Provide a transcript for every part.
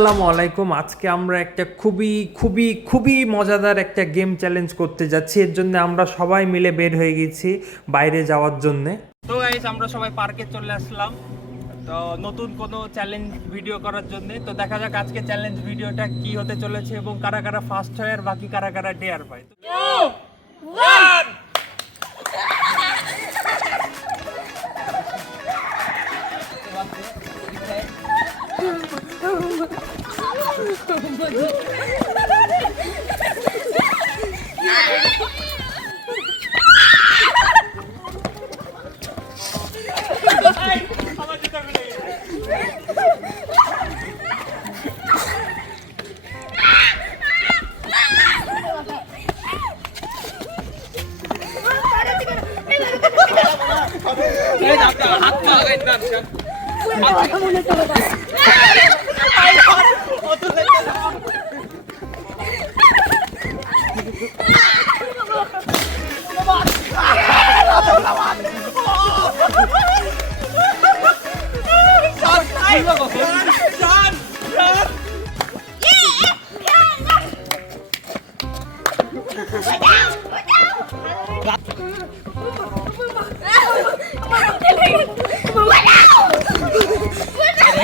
আসসালামু আলাইকুম। আজকে আমরা একটা খুবই খুবই খুবই মজাদার একটা গেম চ্যালেঞ্জ করতে যাচ্ছি। এর জন্য আমরা সবাই মিলে বের হয়ে গেছি বাইরে যাওয়ার জন্য। তো গাইস, আমরা সবাই পার্কে চলে আসলাম তো নতুন কোনো চ্যালেঞ্জ ভিডিও করার জন্য। তো দেখা যাক আজকে চ্যালেঞ্জ ভিডিওটা কি হতে চলেছে এবং কারা কারা ফার্স্ট হয় আর বাকি কারা কারা ডেয়ার পায়।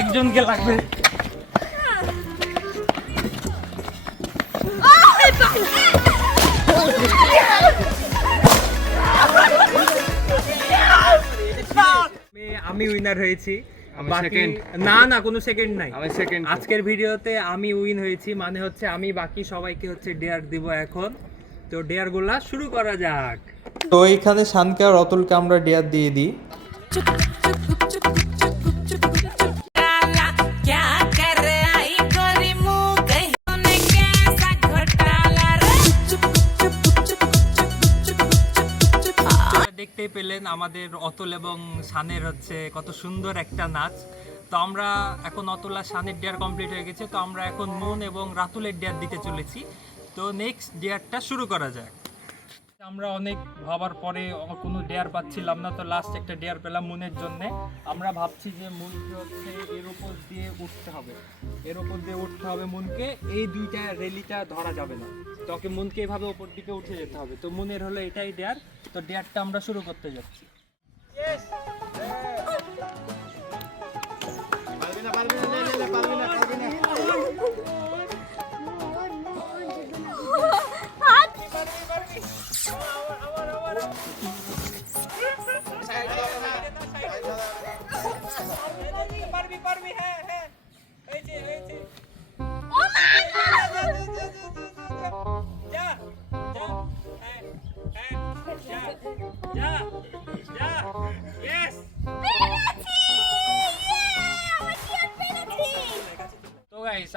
একজনকে লাগবে। আমি উইনার হয়েছি। না না, কোনো সেকেন্ড নাই। আজকের ভিডিওতে আমি উইন হয়েছি, মানে হচ্ছে আমি বাকি সবাইকে হচ্ছে ডেয়ার দিব এখন। তো ডেয়ার গুলা শুরু করা যাক। তো এইখানে শানকে আর অতুলকে আমরা ডেয়ার দিয়ে দিই। দেখতেই পেলেন আমাদের অতুল এবং শানের হচ্ছে কত সুন্দর একটা নাচ। তো আমরা এখন অতুল আর শানের ডেয়ার কমপ্লিট হয়ে গেছে। তো আমরা এখন মুন এবং রাতুলের ডেয়ার দিতে চলেছি। তো নেক্সট ডেয়ারটা শুরু করা যাক। আমরা অনেক ভাবার পরে কোনো ডেয়ার পাচ্ছিলাম না, তো লাস্ট একটা ডেয়ার পেলাম মুনের জন্য। আমরা ভাবছি যে মুনকে হচ্ছে এর উপর দিয়ে উঠতে হবে, মুনকে। এই দুইটা রেলিটা ধরা যাবে না, তোকে মুনকে এইভাবে উপর দিকে উঠে যেতে হবে। তো মুনের হলো এটাই ডেয়ার। তো ডেয়ারটা আমরা শুরু করতে যাচ্ছি।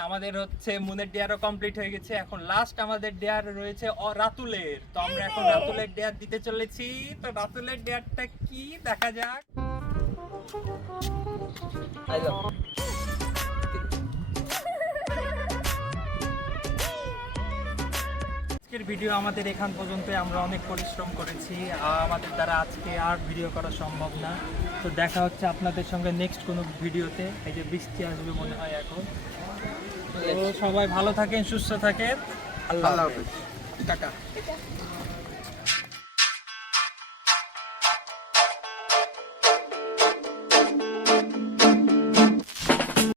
আমাদের হচ্ছে মুনের ডেয়ারও কমপ্লিট হয়ে গেছে। এখন লাস্ট আমাদের ডেয়ার রয়েছে রাতুলের। তো আমরা এখন রাতুলের ডেয়ার দিতে চলেছি। তো রাতুলের ডেয়ারটা কি দেখা যাক। আজকের ভিডিও আমাদের এখান পর্যন্ত। আমরা অনেক পরিশ্রম করেছি, আমাদের দ্বারা আজকে আর ভিডিও করা সম্ভব না। তো দেখা হচ্ছে আপনাদের সঙ্গে নেক্সট কোনো ভিডিওতে। এই যে বৃষ্টি আসবে মনে হয় এখন। তো সবাই ভালো থাকেন, সুস্থ থাকেন। আল্লাহ হাফেজ। টাটা।